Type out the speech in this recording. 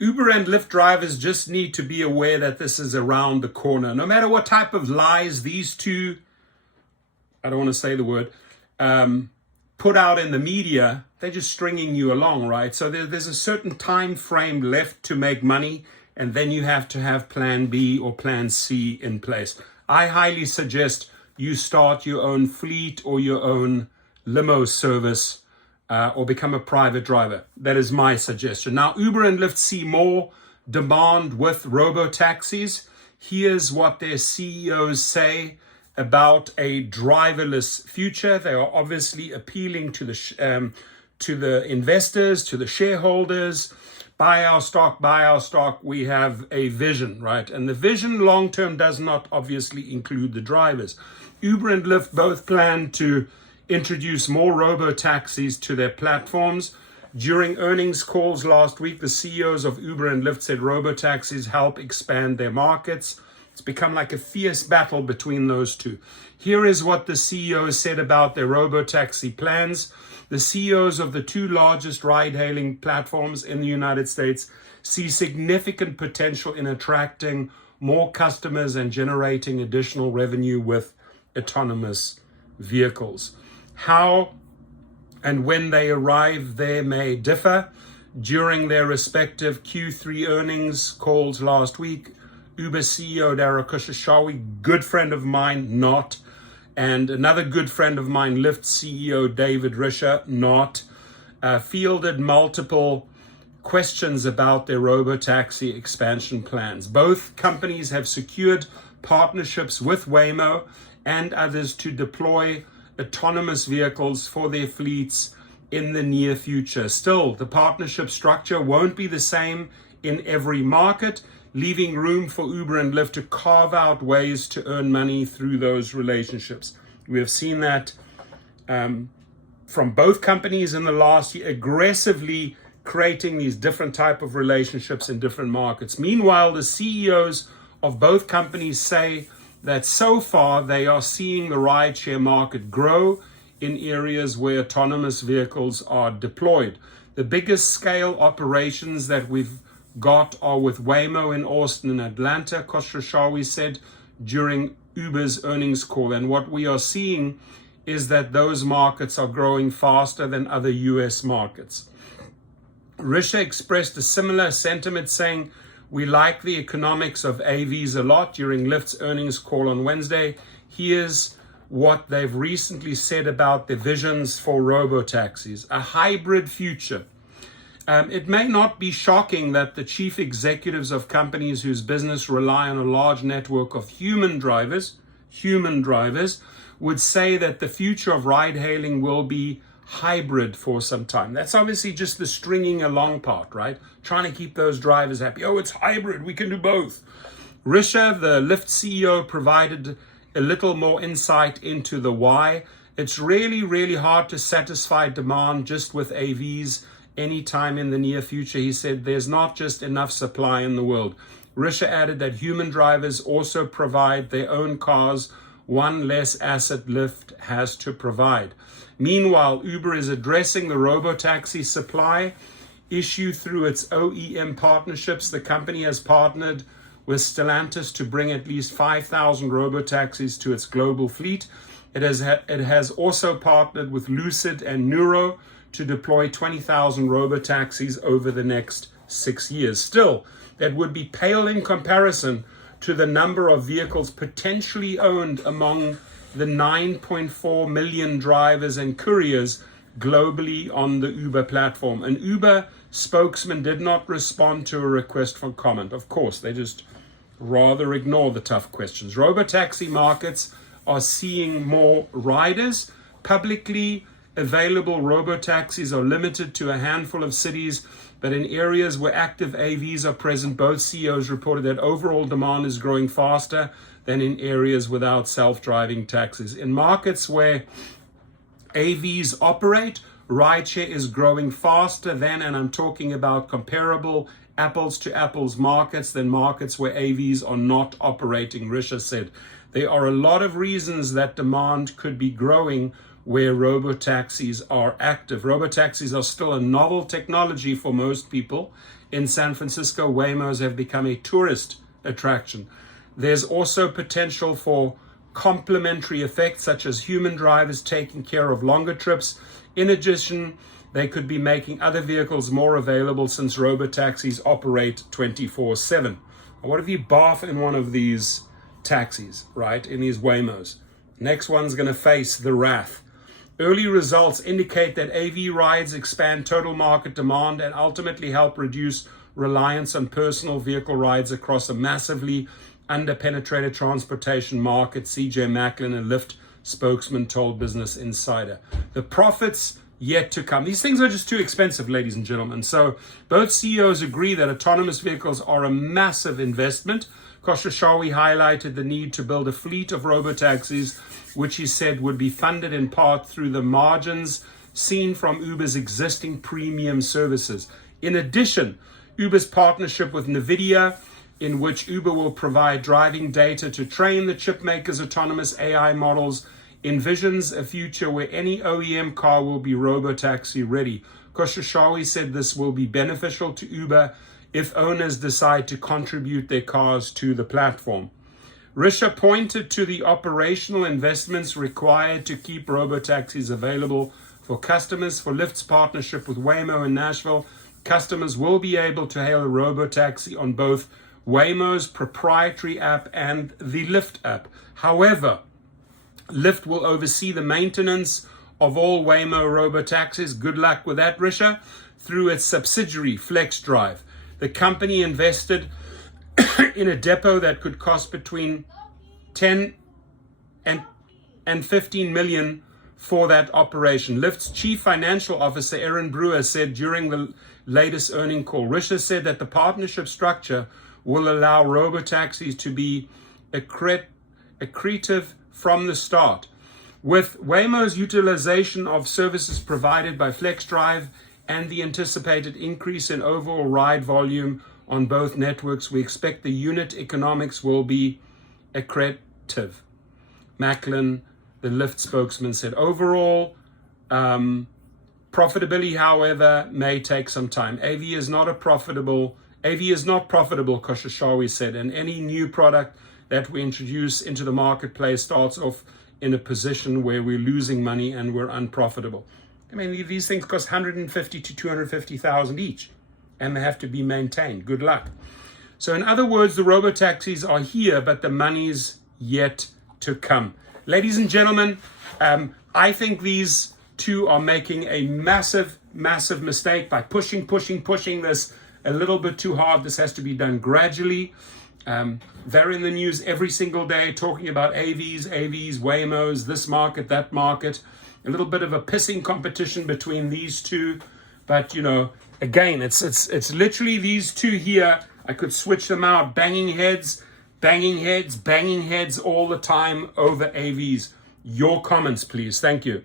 Uber and Lyft drivers just need to be aware that this is around the corner. No matter what type of lies these two, I don't want to say the word, put out in the media, they're just stringing you along, right? So there's a certain time frame left to make money, and then you have to have plan B or plan C in place. I highly suggest you start your own fleet or your own limo service, or become a private driver. That is my suggestion. Now, Uber and Lyft see more demand with robotaxis. Here's what their CEOs say about a driverless future. They are obviously appealing to the investors, to the shareholders. Buy our stock, buy our stock. We have a vision, right? And the vision long-term does not obviously include the drivers. Uber and Lyft both plan to introduce more robo-taxis to their platforms. During earnings calls last week, the CEOs of Uber and Lyft said robo-taxis help expand their markets. It's become like a fierce battle between those two. Here is what the CEOs said about their robo-taxi plans. The CEOs of the two largest ride-hailing platforms in the United States see significant potential in attracting more customers and generating additional revenue with autonomous vehicles. How and when they arrive there may differ. During their respective Q3 earnings calls last week, Uber CEO Dara Khosrowshahi, good friend of mine, not, and another good friend of mine, Lyft CEO David Risher, not, fielded multiple questions about their robotaxi expansion plans. Both companies have secured partnerships with Waymo and others to deploy autonomous vehicles for their fleets in the near future. Still, the partnership structure won't be the same in every market, leaving room for Uber and Lyft to carve out ways to earn money through those relationships. We have seen that from both companies in the last year, aggressively creating these different type of relationships in different markets. Meanwhile, the CEOs of both companies say that so far they are seeing the rideshare market grow in areas where autonomous vehicles are deployed. The biggest scale operations that we've got are with Waymo in Austin and Atlanta, Khosrowshahi said during Uber's earnings call. And what we are seeing is that those markets are growing faster than other US markets. Risher expressed a similar sentiment, saying, "We like the economics of AVs a lot." During Lyft's earnings call on Wednesday, here's what they've recently said about their visions for robotaxis: a hybrid future. It may not be shocking that the chief executives of companies whose business rely on a large network of human drivers would say that the future of ride-hailing will be hybrid for some time. That's obviously just the stringing along part, right? Trying to keep those drivers happy. Oh, it's hybrid, we can do both. Risher, the Lyft CEO, provided a little more insight into the why. It's really, really hard to satisfy demand just with AVs anytime in the near future. He said there's not just enough supply in the world. Risher added that human drivers also provide their own cars, one less asset Lyft has to provide. Meanwhile, Uber is addressing the robotaxi supply issue through its OEM partnerships. The company has partnered with Stellantis to bring at least 5,000 robotaxis to its global fleet. It has also partnered with Lucid and Nuro to deploy 20,000 robotaxis over the next 6 years. Still, that would be pale in comparison to the number of vehicles potentially owned among the 9.4 million drivers and couriers globally on the Uber platform. An Uber spokesman did not respond to a request for comment. Of course, they just rather ignore the tough questions. Robotaxi markets are seeing more riders. Publicly available robotaxis are limited to a handful of cities, but in areas where active AVs are present, both CEOs reported that overall demand is growing faster than in areas without self-driving taxis. In markets where AVs operate, rideshare is growing faster than, and I'm talking about comparable apples to apples markets, than markets where AVs are not operating, Risher said. There are a lot of reasons that demand could be growing where robotaxis are active. Robotaxis are still a novel technology for most people. In San Francisco, Waymos have become a tourist attraction. There's also potential for complementary effects, such as human drivers taking care of longer trips. In addition, they could be making other vehicles more available since robotaxis operate 24/7. What if you bath in one of these taxis, right, in these Waymos? Next one's going to face the wrath. Early results indicate that AV rides expand total market demand and ultimately help reduce reliance on personal vehicle rides across a massively underpenetrated transportation market, CJ Macklin, a Lyft spokesman, told Business Insider. The profits yet to come. These things are just too expensive, ladies and gentlemen. So both CEOs agree that autonomous vehicles are a massive investment. Khosrowshahi highlighted the need to build a fleet of robotaxis, which he said would be funded in part through the margins seen from Uber's existing premium services. In addition, Uber's partnership with NVIDIA, in which Uber will provide driving data to train the chipmaker's autonomous AI models, envisions a future where any OEM car will be robotaxi ready. Khosrowshahi said this will be beneficial to Uber if owners decide to contribute their cars to the platform. Risha pointed to the operational investments required to keep robotaxis available for customers. For Lyft's partnership with Waymo in Nashville, customers will be able to hail a robotaxi on both Waymo's proprietary app and the Lyft app. However, Lyft will oversee the maintenance of all Waymo robotaxis. Good luck with that, Risha. Through its subsidiary, FlexDrive. The company invested in a depot that could cost between 10 and 15 million for that operation. Lyft's chief financial officer, Erin Brewer, said during the latest earning call. Risha said that the partnership structure will allow robotaxis to be accretive from the start. With Waymo's utilization of services provided by FlexDrive and the anticipated increase in overall ride volume on both networks, we expect the unit economics will be accretive. Macklin, the Lyft spokesman, said overall, profitability, however, may take some time. AV is not profitable, Khosrowshahi said, and any new product that we introduce into the marketplace starts off in a position where we're losing money and we're unprofitable. I mean, these things cost 150 to 250,000 each, and they have to be maintained. Good luck. So in other words, the robotaxis are here, but the money's yet to come. Ladies and gentlemen, I think these two are making a massive mistake by pushing this a little bit too hard. This has to be done gradually. They're in the news every single day talking about AVs, Waymos, this market, that market. A little bit of a pissing competition between these two. But, you know, again, it's literally these two here. I could switch them out, banging heads all the time over AVs. Your comments, please. Thank you.